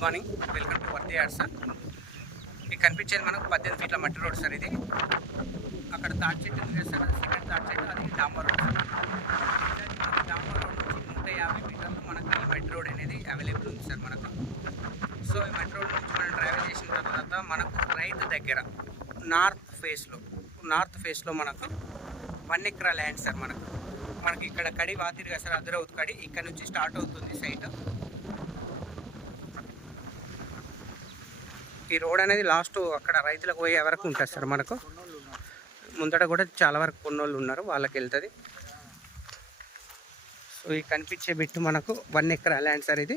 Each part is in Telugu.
Good morning, welcome to worthy yard sir. ఇది కనిపించేది మనకు 18 ఫీట్ల మట్టి రోడ్ సార్. ఇది అక్కడ తాటి చెట్టు ఉంది సార్, సెకండ్ తాటి చెట్టు, అది డాంబర్ రోడ్ సార్. డాంబర్ రోడ్ నుంచి 150 మీటర్లు మనకు ఈ మట్టి రోడ్ అనేది అవైలబుల్ ఉంది సార్ మనకు. సో ఈ మట్టి రోడ్ నుంచి మనం ట్రావెల్ చేసిన తర్వాత మనకు రైతు దగ్గర నార్త్ ఫేస్లో మనకు 1 ఎకరా ల్యాండ్ సార్. మనకి ఇక్కడ కడి వాతిరిగా సార్, అదురవుతు కడి ఇక్కడ నుంచి స్టార్ట్ అవుతుంది సైట్. ఈ రోడ్ అనేది లాస్ట్ అక్కడ రైతులకు పోయే వరకు ఉంటుంది సార్. మనకు ముందట కూడా చాలా వరకు కొన్నోళ్ళు ఉన్నారు, వాళ్ళకి వెళ్తుంది. సో ఈ కనిపించే బిట్టు మనకు 1 ఎకరా ల్యాండ్ సార్. ఇది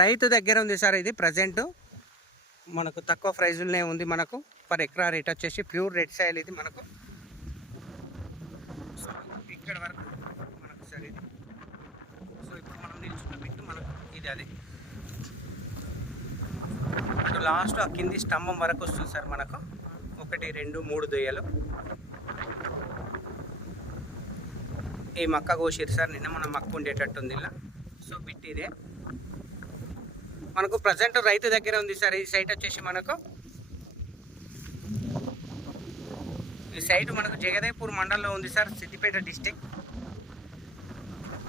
రైతు దగ్గర ఉంది సార్. ఇది ప్రజెంట్ మనకు తక్కువ ప్రైజులనే ఉంది. మనకు పర్ ఎకరా రేట్ వచ్చేసి ప్యూర్ రెడ్ సాయిల్ ఇది మనకు. సో ఇక్కడ వరకు మనకు సార్ ఇది. సో ఇప్పుడు మనం నిల్చున్న బిట్టు మనకు ఇది అది లాస్ట్ ఆ కింది స్తంభం వరకు వస్తుంది సార్. మనకు 1 2 3 దొయ్యలు. ఈ మక్క కోసిరు సార్, నిన్న మనం మక్క ఉండేటట్టుంది ఇలా. సో బిట్ ఇదే మనకు ప్రజెంట్ రైతు దగ్గర ఉంది సార్. ఈ సైట్ వచ్చేసి మనకు ఈ సైట్ మనకు జగదేపూర్ మండలంలో ఉంది sir, Siddipet district.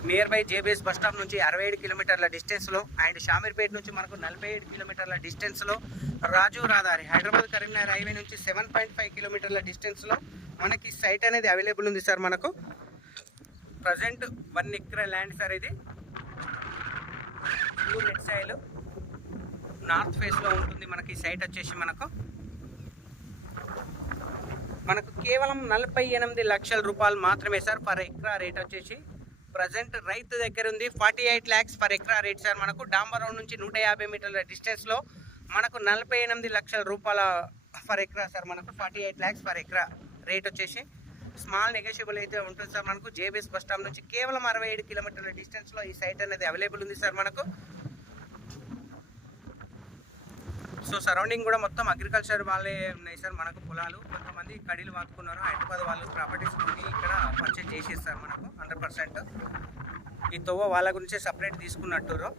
Near by JBS bus stop నుంచి 67 కిలోమీటర్ల డిస్టెన్స్లో, అండ్ షామీర్పేట నుంచి మనకు 47 కిలోమీటర్ల డిస్టెన్స్లో, రాజు రహదారి హైదరాబాద్ కరీంనగర్ హైవే నుంచి 7.5 కిలోమీటర్ల డిస్టెన్స్లో మనకి సైట్ అనేది అవైలబుల్ ఉంది సార్. మనకు ప్రజెంట్ 1 ఎకరా ల్యాండ్ సార్. ఇది ప్యూర్ రెడ్ సాయిల్ నార్త్ ఫేస్లో ఉంటుంది మనకి ఈ సైట్ వచ్చేసి. మనకు కేవలం 48 లక్షల రూపాయలు మాత్రమే సార్ పర్ ఎకరా రేట్ వచ్చేసి. ప్రజెంట్ రైతు దగ్గర ఉంది 48 lakhs పర్ ఎకరా రేట్ సార్. మనకు డాంబర్ రోడ్ నుంచి 150 మీటర్ల డిస్టెన్స్లో మనకు 48 లక్షల రూపాయల పర్ ఎకరా సార్. మనకు 48 lakhs పర్ ఎకరా రేట్ వచ్చేసి. స్మాల్ నెగోషియబుల్ అయితే ఉంటుంది సార్. మనకు జేబీఎస్ బస్ స్టాప్ నుంచి కేవలం 67 కిలోమీటర్ల డిస్టెన్స్లో ఈ సైట్ అనేది అవైలబుల్ ఉంది సార్ మనకు. సో సరౌండింగ్ కూడా మొత్తం అగ్రికల్చర్ వాళ్ళే ఉన్నాయి సార్. మనకు పొలాలు, కొంతమంది కడీలు వాడుకున్నారు. హైదరాబాద్ వాళ్ళు ప్రాపర్టీస్ కొని ఇక్కడ పర్చేజ్ చేసేస్తారు మనకు 100%. ఈ తొవ్వ వాళ్ళ గురించే సపరేట్ తీసుకున్నట్టు.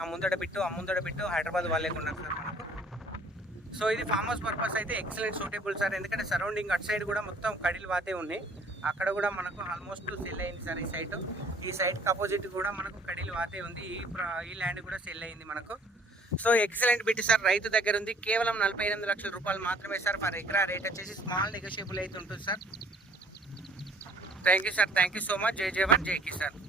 ఆ ముందడ బిట్టు హైదరాబాద్ వాళ్ళే ఉన్నారు సార్ మనకు. సో ఇది ఫామ్ హౌస్ పర్పస్ అయితే ఎక్సలెంట్ సూటబుల్ సార్. ఎందుకంటే సరౌండింగ్ అటు సైడ్ కూడా మొత్తం కడీలు వాతే ఉన్నాయి. అక్కడ కూడా మనకు ఆల్మోస్ట్ సెల్ అయింది సార్ ఈ సైట్కి అపోజిట్ కూడా మనకు కడీలు వాతే ఉంది. ఈ ల్యాండ్ కూడా సెల్ అయింది మనకు. So excellent bit sir. రైతు దగ్గర ఉంది కేవలం 48 లక్షల రూపాయలు మాత్రమే సార్ పర్ ఎకరా రేట్ వచ్చేసి. స్మాల్ నెగోషియబుల్ అయితే ఉంటుంది sir. Thank you sir, thank you so much. జై జవాన్, జై కిసాన్.